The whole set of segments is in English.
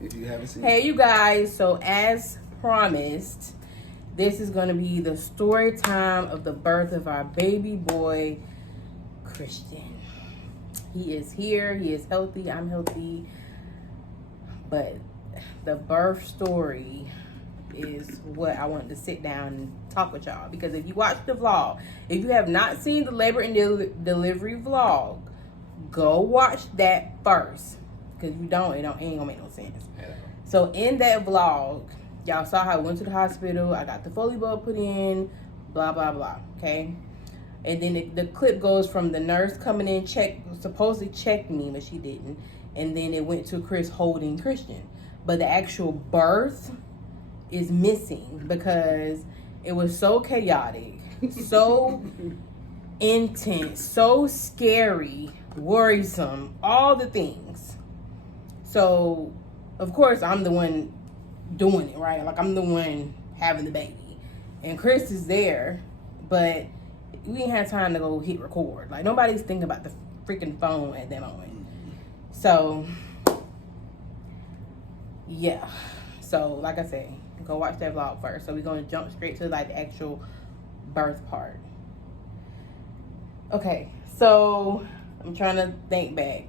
if you haven't seen. Hey, you guys. So as promised, this is going to be the story time of the birth of our baby boy, Christian. He is here. He is healthy. I'm healthy. But the birth story is what I wanted to sit down and talk with y'all. Because if you watch the vlog, if you have not seen the labor and delivery vlog, go watch that first. Because if you don't, it ain't gonna make no sense. So in that vlog, y'all saw how I went to the hospital. I got the Foley bulb put in, blah, blah, blah. Okay? And then the clip goes from the nurse coming in, supposedly checked me, but she didn't. And then it went to Chris holding Christian. But the actual birth is missing because it was so chaotic, so intense, so scary, worrisome, all the things. So, of course, I'm the one doing it, right? Like, I'm the one having the baby. And Chris is there, but we ain't had time to go hit record. Like, nobody's thinking about the freaking phone at that moment. So, yeah. So, like I said, go watch that vlog first. So, we're going to jump straight to, like, the actual birth part. Okay. So, I'm trying to think back.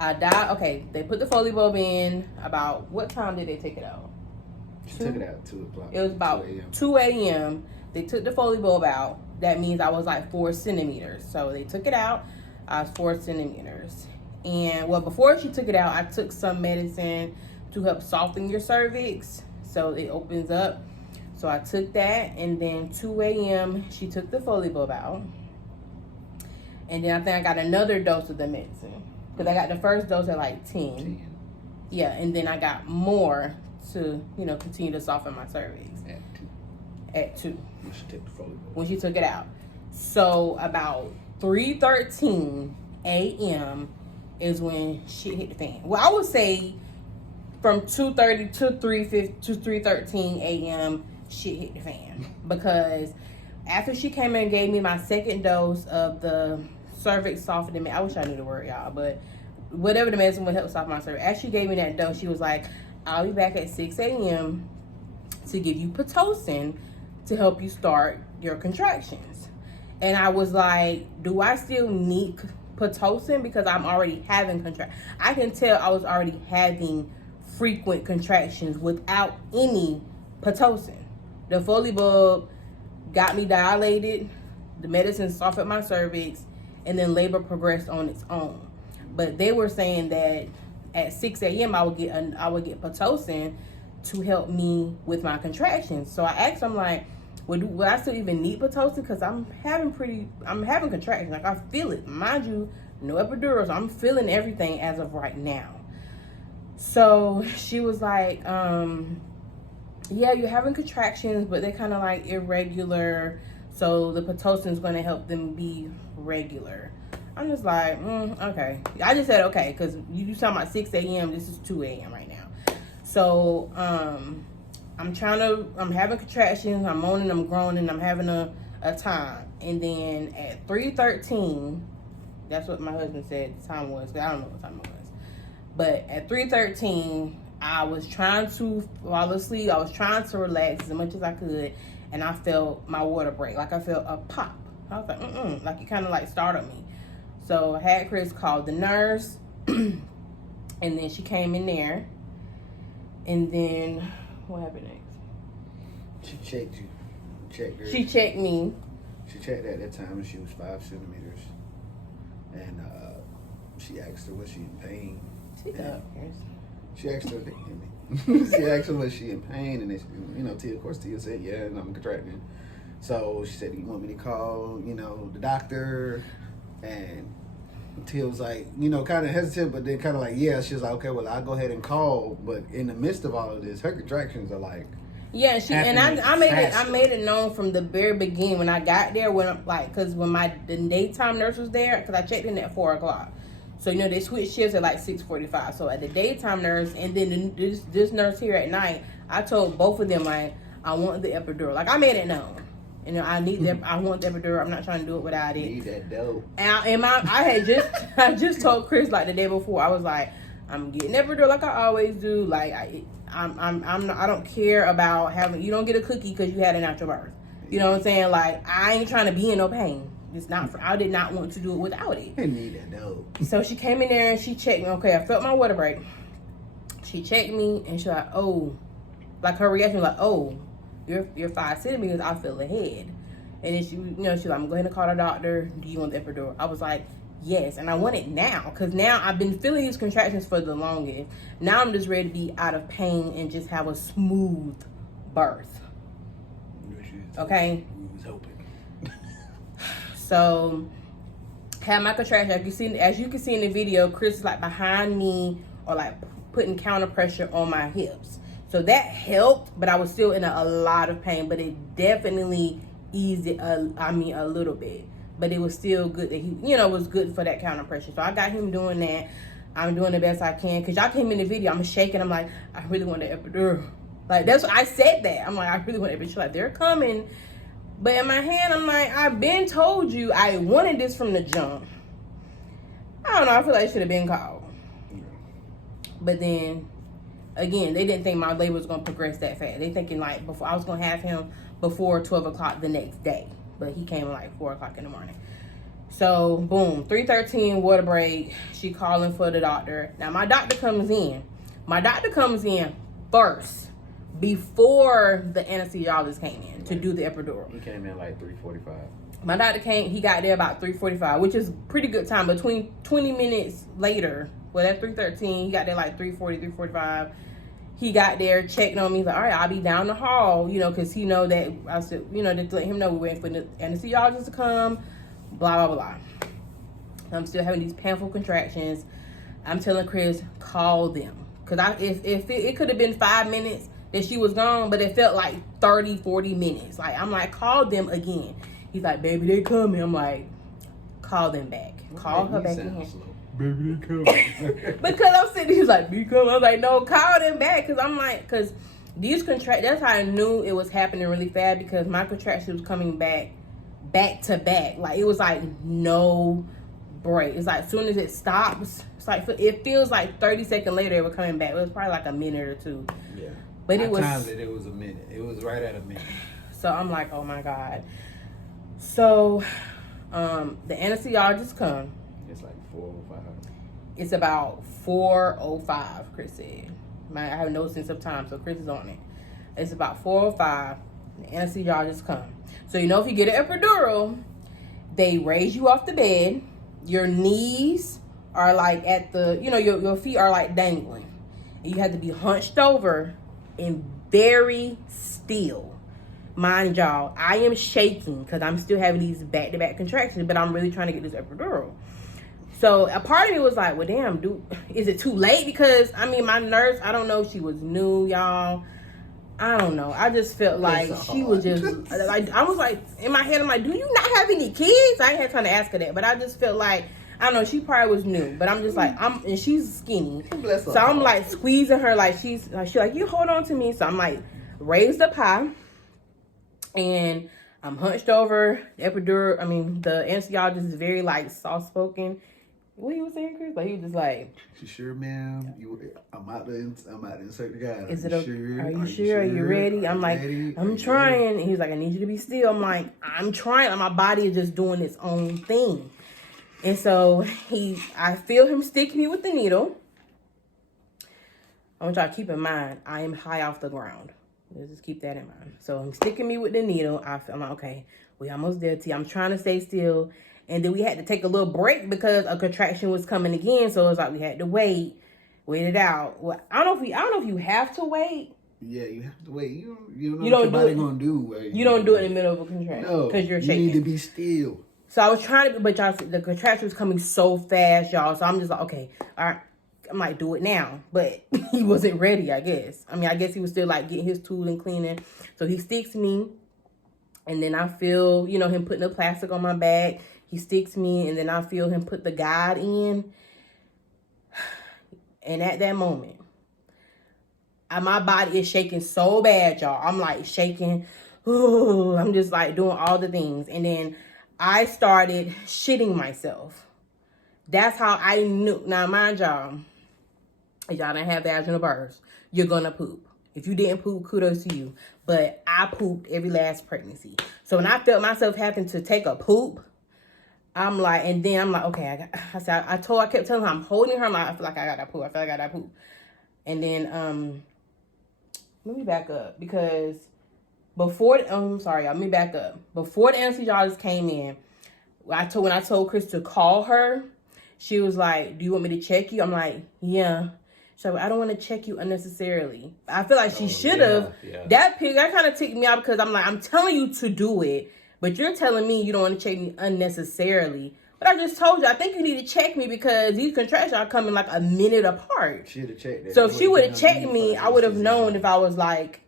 I died. Okay, they put the Foley bulb in. About what time did they take it out? She took it out at 2 o'clock. It was about 2 a.m. They took the Foley bulb out. That means I was like 4 centimeters. So they took it out. I was 4 centimeters. And well, before she took it out, I took some medicine to help soften your cervix so it opens up. So I took that, and then 2 a.m. she took the Foley bulb out. And then I think I got another dose of the medicine. Because I got the first dose at like 10. Yeah, and then I got more to, continue to soften my cervix. At 2. When she took the Foley bulb. When she took it out. So about 3:13 a.m. is when shit hit the fan. Well, I would say from 2:30 to 3:13 a.m. shit hit the fan. Because after she came in and gave me my second dose of the cervix softening, I wish I knew the word, y'all, but whatever the medicine would help soften my cervix. As she gave me that dose, she was like, I'll be back at 6 a.m. to give you Pitocin to help you start your contractions. And I was like, do I still need Pitocin? Because I'm already having contractions. I can tell I was already having frequent contractions without any Pitocin. The Foley bulb got me dilated. The medicine softened my cervix. And then labor progressed on its own. But they were saying that at 6 a.m. I would get Pitocin to help me with my contractions. So I asked them, like, would I still even need Pitocin? Because I'm having contractions. Like, I feel it. Mind you, no epidural, so I'm feeling everything as of right now. So she was like, yeah, you're having contractions, but they're kind of like irregular. So the Pitocin is going to help them be regular. I'm just like, okay. I just said okay, because you talking about 6 a.m. This is 2 a.m. right now. So I'm having contractions. I'm moaning, I'm groaning, I'm having a time. And then at 3:13, that's what my husband said the time was. I don't know what time it was. But at 3:13, I was trying to fall asleep. I was trying to relax as much as I could. And I felt my water break. Like I felt a pop. I was like, like it kind of like startled me. So I had Chris call the nurse. And then she came in there. And then, what happened next? She checked you. Checked her. She checked me. She checked at that time when she was 5 centimeters. And she asked her, was she in pain? She asked her, she asked her, was she in pain? And, of course, Tia said, yeah, and I'm contracting. So she said, you want me to call, the doctor? And Tia was like, kind of hesitant, but then kind of like, yeah. She was like, okay, well, I'll go ahead and call. But in the midst of all of this, her contractions are like, yeah, I made it known from the very beginning when I got there, because when the daytime nurse was there, because I checked in at 4 o'clock. So, they switched shifts at like 6:45. So at the daytime nurse and then this nurse here at night, I told both of them, like, I want the epidural. Like, I made it known. I need that. I want the epidural. I'm not trying to do it without it. Need that dope. I just told Chris like the day before. I was like, I'm getting epidural like I always do. Like I don't care about having. You don't get a cookie because you had a natural birth. You know what I'm saying? Like I ain't trying to be in no pain. It's not. I did not want to do it without it. I need that though. So she came in there and she checked me. Okay, I felt my water break. She checked me and she like, oh, like her reaction was like, oh, you're 5 centimeters. I feel ahead. And then she, she's like, I'm going to call the doctor. Do you want the epidural? I was like, yes. And I want it now. Because now I've been feeling these contractions for the longest. Now I'm just ready to be out of pain and just have a smooth birth. Okay? We was hoping. So, had my contraction. As you can see in the video, Chris is like behind me or like putting counter pressure on my hips. So that helped, but I was still in a lot of pain. But it definitely eased it, a little bit. But it was still good that he, was good for that counter pressure. So I got him doing that. I'm doing the best I can. Because y'all came in the video, I'm shaking. I'm like, I really want the epidural. Like, that's what I said that. I'm like, I really want the epidural. She's like, they're coming. But in my hand, I'm like, I've been told you I wanted this from the jump. I don't know. I feel like it should have been called. But then, again, they didn't think my labor was going to progress that fast. They thinking, like, before I was going to have him before 12 o'clock the next day. But he came like 4 o'clock in the morning. So, boom, 3:13, water break. She calling for the doctor. Now, my doctor comes in. My doctor comes in first before the anesthesiologist came in to do the epidural. He came in like 3:45. My doctor came, he got there about 3:45, which is pretty good time. Between 20 minutes later, well, at 3:13, he got there like 3:40, 3:45. He got there, checked on me. He's like, all right, I'll be down the hall, because he know that, I said, to let him know we're waiting for the anesthesiologist to come, blah, blah, blah. I'm still having these painful contractions. I'm telling Chris, call them. Because if it could have been 5 minutes that she was gone, but it felt like 30, 40 minutes. Like, I'm like, call them again. He's like, baby, they coming. I'm like, call them back. Call her back in here. Baby, they coming. Because I'm sitting, he's like, be coming. I was like, no, call them back. Because I'm like, because these contractions, that's how I knew it was happening really fast, because my contractions was coming back to back. Like, it was like no break. It's like, as soon as it stops, it's like, it feels like 30 seconds later it was coming back. It was probably like a minute or two. Yeah. But it was, it was a minute. It was right at a minute. So I'm like, oh my God. So the anesthesiologist come. It's like 4:05. It's about 4:05, Chris said. I have no sense of time, so Chris is on it. It's about 4:05. The anesthesiologist come. So if you get an epidural, they raise you off the bed. Your knees are like at the, your feet are like dangling. And you have to be hunched over and very still. Mind y'all, I am shaking because I'm still having these back-to-back contractions, but I'm really trying to get this epidural. So a part of me was like, well, damn, dude, is it too late? Because, my nurse, I don't know if she was new, y'all. I don't know. I just felt like she was just, like, I was like, in my head, I'm like, do you not have any kids? I ain't had time to ask her that, but I just felt like, I don't know, she probably was new, but I'm just like, and she's skinny. So I'm like squeezing her, like she's like, you hold on to me. So I'm like, raised up high, and I'm hunched over. The epidural, the anesthesiologist is very like soft spoken. What he was saying, Chris? Like, he was just like, "You sure, ma'am? I'm out to insert the guy. Is it okay? Are you sure? Are you ready?" I'm like, I'm trying. And he's like, I need you to be still. I'm like, I'm trying. My body is just doing its own thing. And so I feel him stick me with the needle. I want y'all to keep in mind, I am high off the ground. Let's just keep that in mind. So I'm sticking me with the needle. I'm like, okay, we almost there, T. I'm trying to stay still. And then we had to take a little break because a contraction was coming again. So it was like we had to wait it out. Well, I don't know if you have to wait. Yeah, you have to wait. You don't know what your body gonna do. You don't do it in the middle of a contraction. No, because you're shaking. You need to be still. So I was trying to, but y'all, the contraction was coming so fast, y'all. So I'm just like, okay, all right. I'm like, do it now. But he wasn't ready, I guess. I guess he was still like getting his tool and cleaning. So he sticks me. And then I feel, him putting the plastic on my back. He sticks me. And then I feel him put the guide in. And at that moment, my body is shaking so bad, y'all. I'm like shaking. Ooh, I'm just like doing all the things. And then I started shitting myself. That's how I knew. Now, mind y'all, if y'all didn't have vaginal births, you're gonna poop. If you didn't poop, kudos to you. But I pooped every last pregnancy. So when I felt myself having to take a poop, I'm like, and then I'm like, okay, I kept telling her, I'm holding her, I'm like, I feel like I gotta poop. I feel like I gotta poop. And then, let me back up because before, I'm sorry, y'all, let me back up. Before the anesthesiologist came in, when I told Chris to call her, she was like, do you want me to check you? I'm like, yeah. So I don't want to check you unnecessarily. I feel like she should have. Yeah. That kind of ticked me out because I'm like, I'm telling you to do it, but you're telling me you don't want to check me unnecessarily. But I just told you, I think you need to check me because these contractions are coming like a minute apart. She'd have checked that. So if she would have checked me, I would have known if I was like,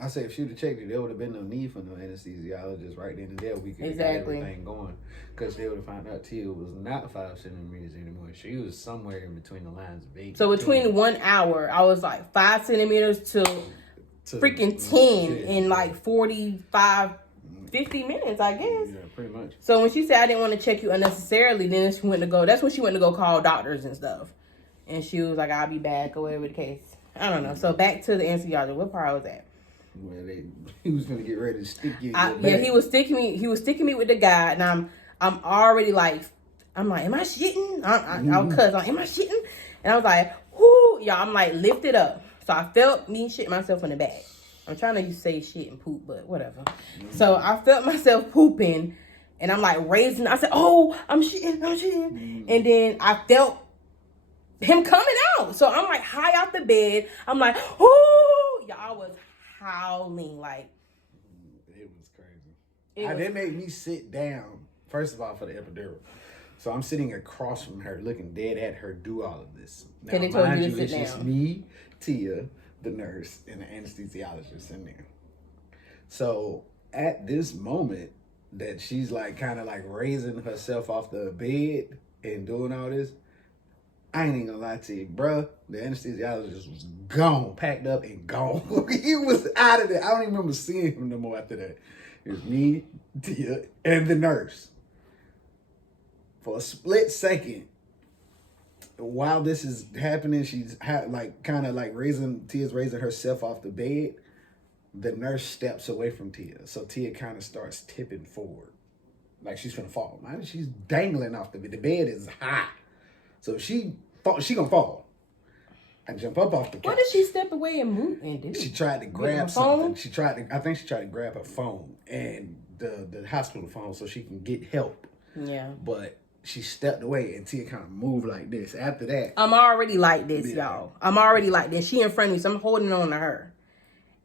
I say if she would have checked it, there would have been no need for no anesthesiologist right then and there. We could have got everything going because they would have found out Tia was not 5 centimeters anymore. She was somewhere in between the lines of 8. So between 1 hour, I was like 5 centimeters to freaking 10 in like 45, 50 minutes, I guess. Yeah, pretty much. So when she said I didn't want to check you unnecessarily, then she went to go. That's when she went to go call doctors and stuff. And she was like, I'll be back or whatever the case. I don't know. So back to the anesthesiologist. What part I was at? Well, he was gonna get ready to stick you. Yeah, he was sticking me. He was sticking me with the guy, and I'm already like, am I shitting? Am I shitting? And I was like, whoo, y'all. I'm like lifted up, so I felt me shitting myself in the back. I'm trying to say shit and poop, but whatever. So I felt myself pooping, and I'm like raising. I said, oh, I'm shitting, and then I felt him coming out. So I'm like high out the bed. I'm like, whoo, y'all was howling like it was crazy. They made me sit down first of all for the epidural, so I'm sitting across from her, looking dead at her do all of this. Now, they told you to sit it's down. just me, Tia, the nurse, and the anesthesiologist in there. So at this moment that she's like kind of like raising herself off the bed and doing all this, I ain't even gonna lie to you, bruh. The anesthesiologist was gone, packed up and gone. He was out of there. I don't even remember seeing him no more after that. It was me, Tia, and the nurse. For a split second, while this is happening, she's Tia's raising herself off the bed. The nurse steps away from Tia, so Tia kind of starts tipping forward, like she's gonna fall. Man, she's dangling off the bed. The bed is high. So if she gonna fall. I jump up off the couch. What did she step away and move and do? She tried to grab something. I think she tried to grab her phone and the hospital phone so she can get help. Yeah. But she stepped away and Tia kind of moved like this. After that, I'm already like this, y'all. I'm already like this. She in front of me, so I'm holding on to her.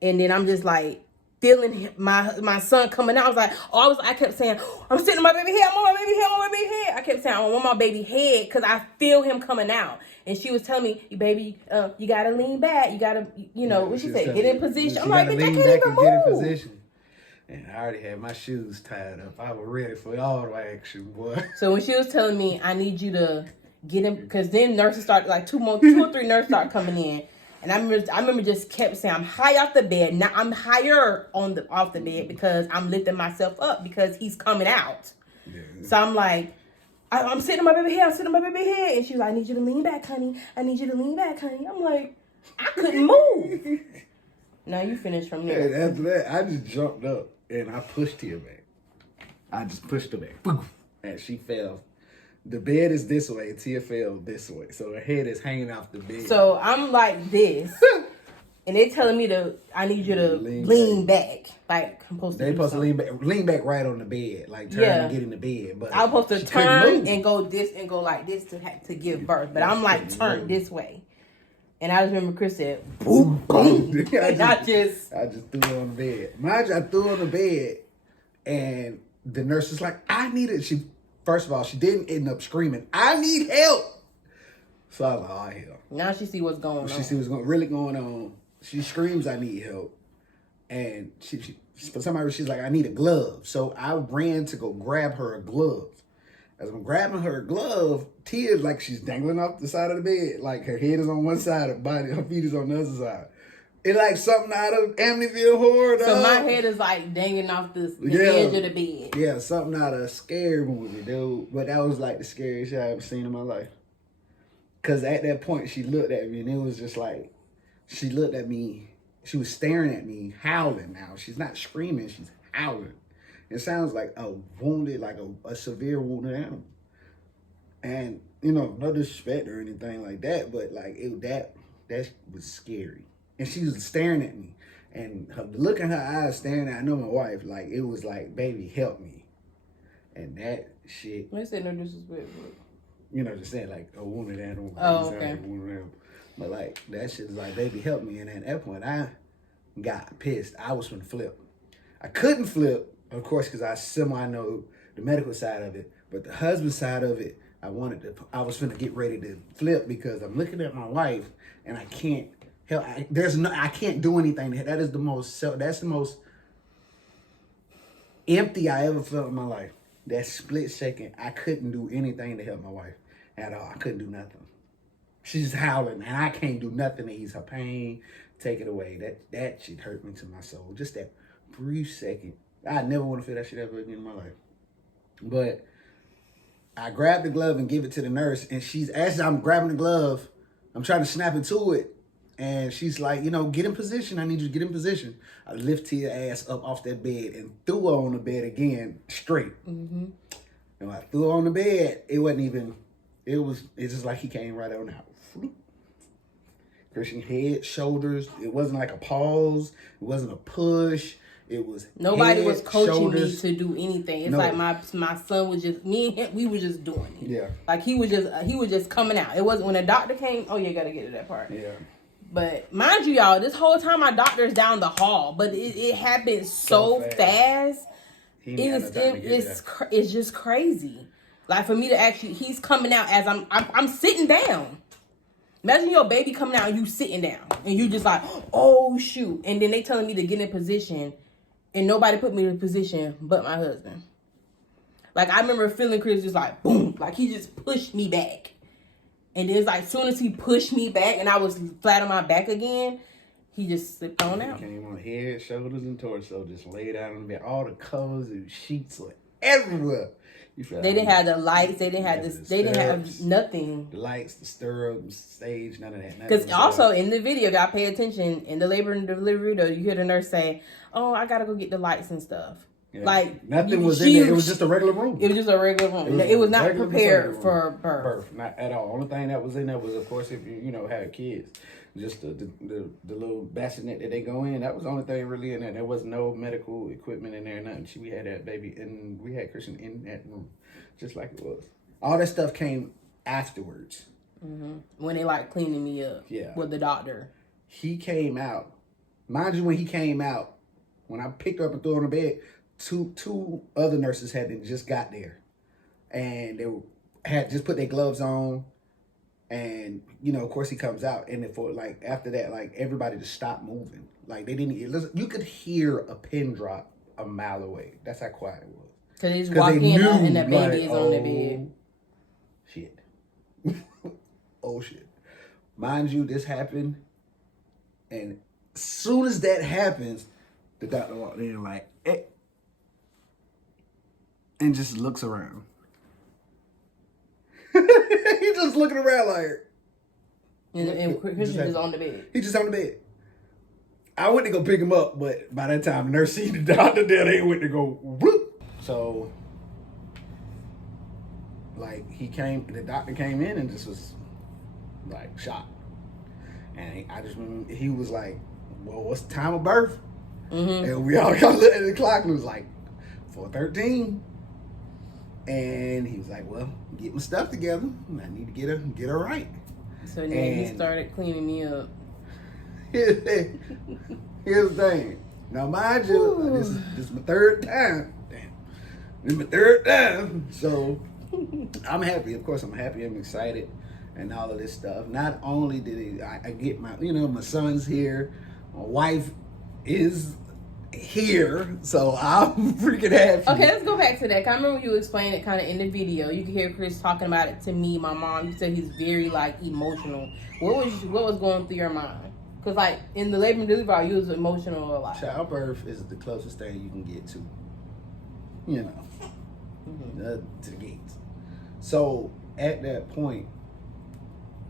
And then I'm just like feeling my son coming out. I kept saying, I'm sitting on my baby head, I'm on my baby head, I'm on my baby head. I kept saying, I want my baby head because I feel him coming out. And she was telling me, baby, you got to lean back. You got to, what she said, get in position. I'm like, bitch, I can't even move. Get in position. And I already had my shoes tied up. I was ready for all the action, boy. So when she was telling me, I need you to get in, because then nurses started, like two or three nurses started coming in. And I remember just kept saying, I'm high off the bed. Now I'm higher off the bed because I'm lifting myself up because he's coming out. Yeah. So I'm like, I'm sitting on my baby head. And she was like, I need you to lean back, honey. I need you to lean back, honey. I'm like, I couldn't move. Now you finished from there. And after that, I just jumped up and I pushed her back. I just pushed her back. And she fell. The bed is this way. Tia fell this way. So her head is hanging off the bed. So I'm like this. And they telling me I need you to lean back. Like I'm supposed to. They supposed to lean back right on the bed. Like turn and get in the bed. But I was supposed to turn and go this and go like this to give birth. But I'm like turned this way. And I just remember Chris said, boom, boom. And I just threw her on the bed. Mind you, I threw her on the bed and the nurse was like, I need it. First of all, she didn't end up screaming, I need help. So I was like, oh, hell. Now she see what's going on. She see what's really going on. She screams, I need help. And she for some reason, she's like, I need a glove. So I ran to go grab her a glove. As I'm grabbing her glove, Tia, like she's dangling off the side of the bed. Like her head is on one side, her feet is on the other side. It's like something out of Amityville Horror. So my head is like dangling off the edge of the bed. Yeah, something out of a scary movie, dude. But that was like the scariest shit I ever seen in my life. Because at that point, she looked at me, and it was just like, she looked at me, she was staring at me, howling now. She's not screaming, she's howling. It sounds like a wounded, like a severe wounded animal. And, you know, no disrespect or anything like that, but like that was scary. And she was staring at me. And the look in her eyes staring at, I know my wife, like, it was like, baby, help me. And that shit. I said no disrespect. You know, just saying, like, a wounded animal. Oh, okay. Like a wounded animal. But, like, that shit is like, baby, help me. And at that point, I got pissed. I was finna flip. I couldn't flip, of course, because I semi-know the medical side of it. But the husband side of it, I was finna get ready to flip because I'm looking at my wife and I can't help. I can't do anything. That's the most empty I ever felt in my life. That split second, I couldn't do anything to help my wife at all. I couldn't do nothing. She's howling and I can't do nothing to ease her pain, take it away. That shit hurt me to my soul. Just that brief second. I never want to feel that shit ever again in my life. But I grabbed the glove and give it to the nurse, and as I'm grabbing the glove, I'm trying to snap into it, and she's like, you know, get in position. I need you to get in position. I lifted your ass up off that bed and threw her on the bed again, straight. Mm-hmm. And when I threw her on the bed, it's just like he came right on out. Christian head, shoulders. It wasn't like a pause. It wasn't a push. It was nobody head, was coaching shoulders. me to do anything. It's like my son was just, me and him, we were just doing it. Yeah. Like he was just coming out. It wasn't when the doctor came. Oh, you gotta get to that part. Yeah. But mind you, y'all, this whole time my doctor's down the hall, but it happened so fast. It's just crazy. Like for me to actually, he's coming out as I'm sitting down. Imagine your baby coming out and you sitting down and you just like, oh shoot, and then they telling me to get in position. And nobody put me in a position but my husband. Like, I remember feeling Chris just like, boom. Like, he just pushed me back. And then it's like, as soon as he pushed me back and I was flat on my back again, he just slipped on out. He came on head, shoulders, and torso. Just laid out on the bed. All the covers and sheets were everywhere. They didn't have the lights. They didn't have this. They didn't have nothing. The lights, the stirrups, stage, none of that. Because also in the video, if y'all pay attention, in the labor and delivery, though, you hear the nurse say, "Oh, I gotta go get the lights and stuff." Yeah. Like nothing was in there. It was just a regular room. It was just a regular room. It was not prepared for birth. Not at all. Only thing that was in there was, of course, if you had kids, just the little bassinet that they go in. That was the only thing really in there. There was no medical equipment in there, nothing. We had that baby, and we had Christian in that room, just like it was. All that stuff came afterwards. Mm-hmm. When they like cleaning me up. Yeah. With the doctor. He came out. Mind you, when he came out, when I picked her up and threw her on the bed, two other nurses had just got there, and they had just put their gloves on. And, of course he comes out, and after that, everybody just stopped moving. Like, they didn't, you could hear a pin drop a mile away. That's how quiet it was. So they just walk in and that baby is on the bed. and as soon as that happens, the doctor walked in hey, and just looks around. He's just looking around like, and Christian is on the bed. He's just on the bed. I went to go pick him up, but by that time the nurse seen the doctor there, they went to go whoop. So the doctor came in and just was shocked. And I just remember he was like, well, what's the time of birth? Mm-hmm. And we all got looked at the clock and it was like 4:13. And he was like, well, get my stuff together. I need to get her right. So then he started cleaning me up. Here's the thing. Now, mind you, this is my third time. Damn. This is my third time. So I'm happy. Of course, I'm happy. I'm excited and all of this stuff. Not only did I get my son's here. My wife is here, so I'm freaking happy. Okay, let's go back to that. I remember you explained it kind of in the video. You could hear Chris talking about it to me, my mom. You said he's very emotional. What was going through your mind? Because in the labor and delivery, you was emotional a lot. Childbirth is the closest thing you can get to, to the gates. So at that point,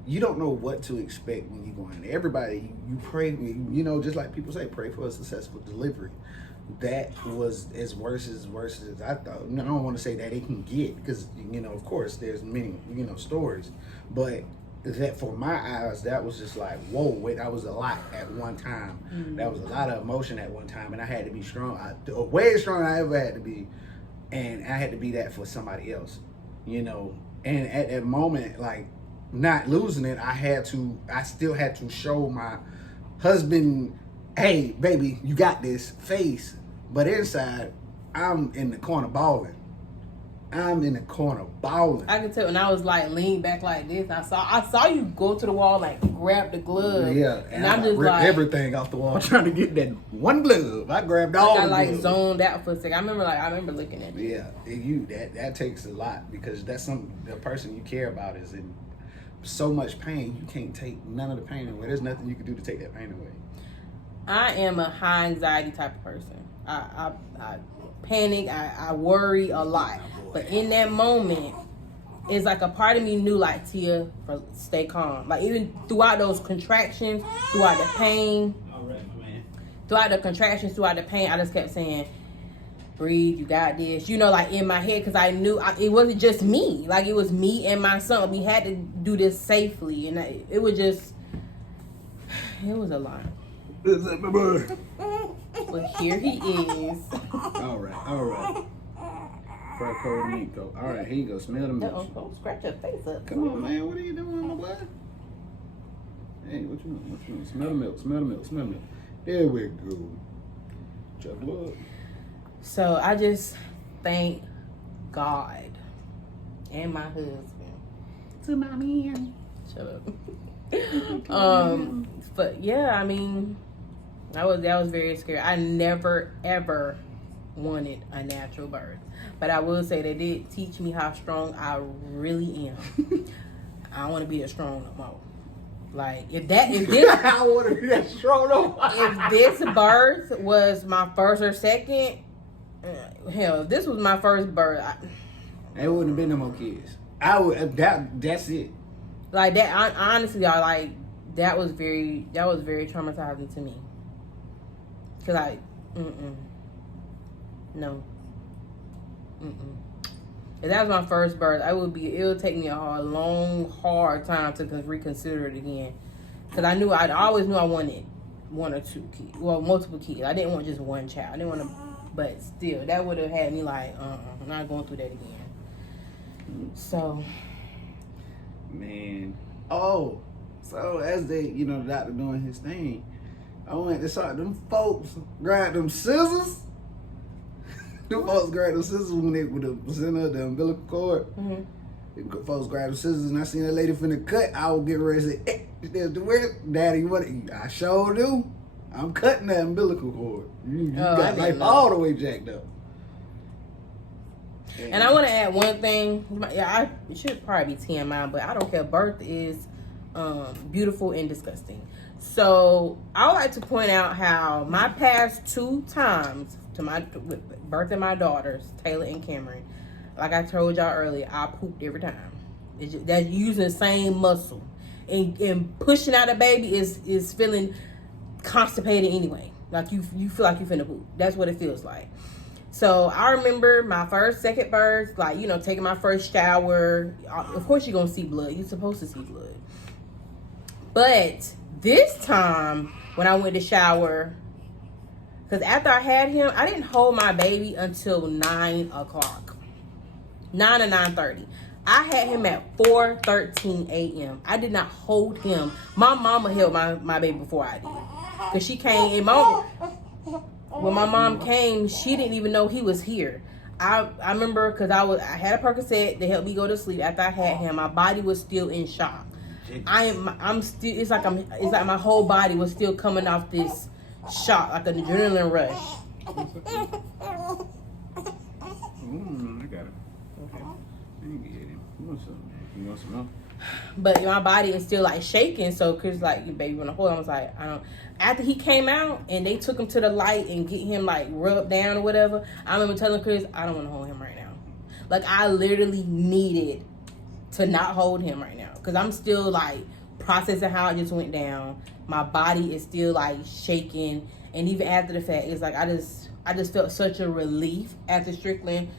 you don't know what to expect when you go in. Everybody, you pray, you know, just like people say, pray for a successful delivery. That was as worse as I thought. I don't want to say that it can get, because, you know, of course, there's many, you know, stories. But that, for my eyes, that was just like, whoa, wait, that was a lot at one time. Mm-hmm. That was a lot of emotion at one time, and I had to be strong. Way stronger than I ever had to be. And I had to be that for somebody else, you know. And at that moment, like, not losing it, I still had to show my husband, hey, baby, you got this face. But inside, I'm in the corner balling. I can tell when I was like leaned back like this. I saw you go to the wall, like grab the glove. Yeah, and I'm just like everything off the wall trying to get that one glove. I grabbed all. I like zoned out for a second. I remember looking at you. Yeah, that takes a lot, because that's the person you care about is in so much pain. You can't take none of the pain away. There's nothing you can do to take that pain away. I am a high anxiety type of person. I panic. I worry a lot. But in that moment, it's like a part of me knew, like, Tia, stay calm. Like, even throughout those contractions, throughout the pain, throughout the pain, I just kept saying, breathe, you got this. You know, like, in my head, because I knew it wasn't just me. Like, it was me and my son. We had to do this safely. And it was a lot. But here he is. All right. Fur cold meat though. All right, here you go. Smell the milk. Don't scratch your face up. Come on, man. What are you doing, my boy? Hey, what you want? Smell the milk. There we go. Chug blood. So I just thank God and my husband. To my man. Shut up. But yeah, I mean, that was very scary. I never ever wanted a natural birth. But I will say they did teach me how strong I really am. I don't want to be that strong no more. Like, if this I don't want to be that strong no more. If this birth was my first or second, hell, if this was my first birth, there wouldn't have been no more kids. That's it. Like that, honestly, y'all, like, that was very traumatizing to me. Cause no. If that was my first birth, it would take me a hard time to reconsider it again. Cause I always knew I wanted one or two kids, well, multiple kids. I didn't want just one child. I didn't want to, but still, that would have had me like, I'm not going through that again. So, man, so as the doctor doing his thing, I went to saw them folks grab them scissors. Them folks grabbed the scissors when they was in the umbilical cord. Mm-hmm. Folks grabbed the scissors, and I seen that lady finna cut. I was getting ready to say, "Hey, there's the way, Daddy, what?" I sure do. I'm cutting that umbilical cord. You got life all the way jacked up. And I want to add one thing. Yeah, it should probably be TMI, but I don't care. Birth is beautiful and disgusting. So I would like to point out how my past 2 times to my birthing my daughters, Taylor and Cameron, like I told y'all earlier, I pooped every time. That's using the same muscle, and pushing out a baby is feeling constipated anyway. Like you feel like you finna poop. That's what it feels like. So I remember my first, second birth, like, taking my first shower. Of course you're gonna see blood. You're supposed to see blood. But this time when I went to shower, because after I had him, I didn't hold my baby until 9 o'clock. 9 or 9:30. I had him at 4:13 a.m. I did not hold him. My mama held my baby before I did. Because she came, when my mom came, she didn't even know he was here. I remember, because I had a Percocet to help me go to sleep after I had him. My body was still in shock. I'm still, it's like my whole body was still coming off this shock, like an adrenaline rush. I got it. Okay. You want some milk? But my body is still like shaking, so Chris like, "You baby wanna hold on?" I was like, I don't. After he came out and they took him to the light and get him like rubbed down or whatever, I remember telling Chris, I don't want to hold him right now. Like, I literally needed to not hold him right now. because I'm still like processing how it just went down. My body is still like shaking, and even after the fact, it's like I just felt such a relief after Strickland,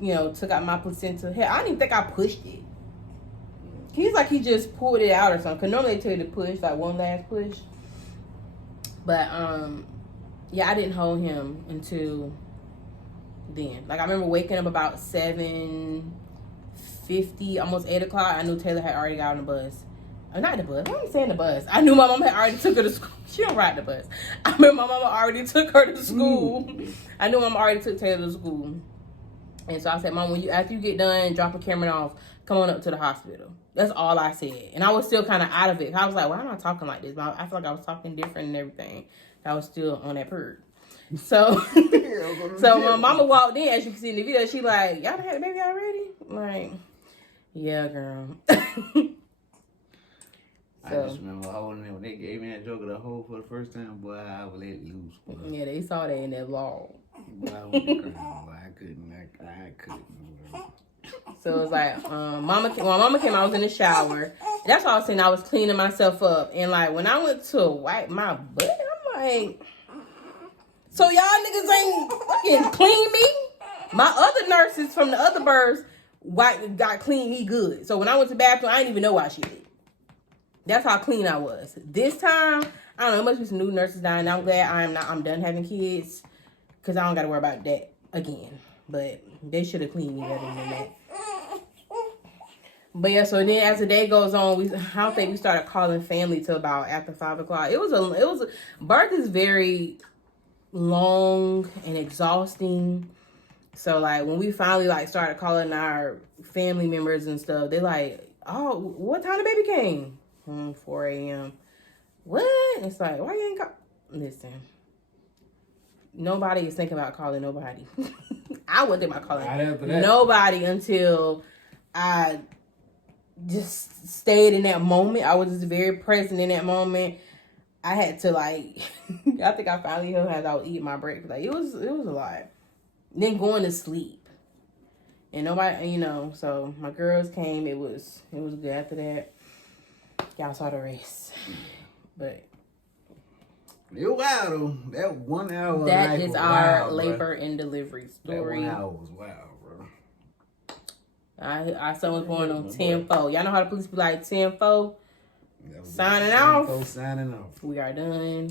took out my placenta. Hell, I didn't even think I pushed it. He's like he just pulled it out or something. Cause normally they tell you to push, like one last push. But yeah, I didn't hold him until then. Like I remember waking up about 7:50, almost 8 o'clock. I knew Taylor had already got on the bus. Not the bus. I'm saying the bus. I knew my mama had already took her to school. She don't ride the bus. I remember my mama already took her to school. I knew mama already took Taylor to school. And so I said, Mom, after you get done dropping Cameron off, come on up to the hospital. That's all I said. And I was still kind of out of it. I was like, why am I talking like this? I feel like I was talking different and everything. I was still on that perk. So, so my mama walked in, as you can see in the video, she like, y'all had the baby already? I'm like, yeah, girl. I just remember holding it when they gave me that joke of the hole for the first time. Boy, I was let it loose. Boy. Yeah, they saw that in that vlog. Boy, I was crying. Boy, I couldn't. So it was like, when mama came, I was in the shower. That's why I was saying I was cleaning myself up. And like, when I went to wipe my butt, I'm like, so y'all niggas ain't fucking clean me? My other nurses from the other births got clean me good. So when I went to the bathroom, I didn't even know why she did. That's how clean I was. This time, I don't know, it must be some new nurses down. I'm glad I'm done having kids, because I don't got to worry about that again. But they should have cleaned me better than that. But yeah, so then as the day goes on, I don't think we started calling family till about after 5 o'clock. Birth is very long and exhausting. So like when we finally like started calling our family members and stuff, they like, oh, what time the baby came? 4 a.m. What? It's like, why you ain't call? Listen, nobody is thinking about calling nobody. I wouldn't think about calling nobody until I just stayed in that moment. I was just very present in that moment. I had to like, I think I finally had I was eating my breakfast. Like it was a lot. Then going to sleep, and nobody, So my girls came. It was good after that. Y'all saw the race, but it was wild though. That 1 hour. That is our wild, labor and delivery story. That 1 hour was wild, bro. Our son was born on 10-4. Y'all know how the police be like 10-4? Signing off. Signing off. We are done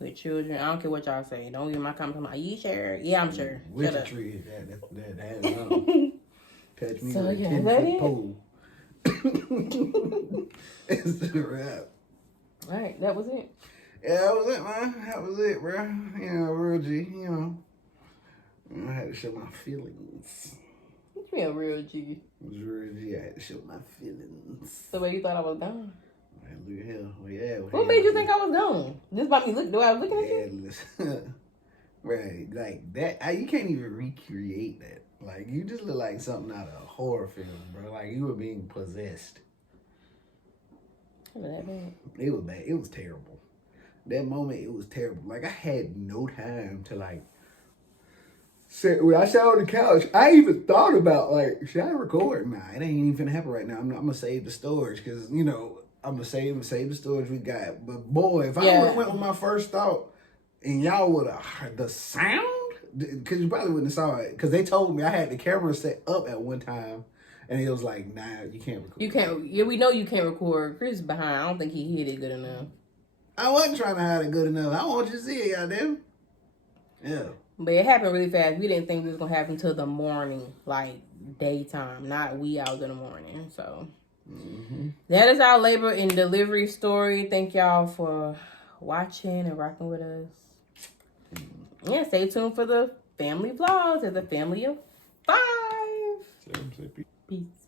with children. I don't care what y'all say. Don't give my comment. Are you sure? Yeah, I'm sure. Which tree is that? Catch me so, with yeah, a 10-foot pole. It's a wrap. All right, that was it. Yeah, that was it, man. That was it, bro. Real G. I had to show my feelings. What you mean a real G? It was real G. I had to show my feelings. The way you thought I was gone. Look at hell. Well, yeah. What made you think I was gone? Just by me the way I was looking at you? Listen. Right, like that. You can't even recreate that. Like you just look like something out of a horror film, bro. Like you were being possessed. Was that bad? It was bad. It was terrible. That moment, it was terrible. Like I had no time to like. When I sat on the couch, I even thought about like, should I record? Nah, it ain't even finna happen right now. I'm gonna save the storage because I'm gonna save the storage we got. But boy, if I would have went with my first thought, and y'all would have heard the sound, because you probably wouldn't have saw it. Because they told me I had the camera set up at one time, and it was like, nah, you can't record. You can't. Yeah, we know you can't record. Chris is behind. I don't think he hit it good enough. I wasn't trying to hide it good enough. I want you to see it, goddamn. Yeah. But it happened really fast. We didn't think it was gonna happen till the morning, like daytime, not wee hours in the morning. So that is our labor and delivery story. Thank y'all for watching and rocking with us. Yeah, stay tuned for the family vlogs as a family of 5. Peace.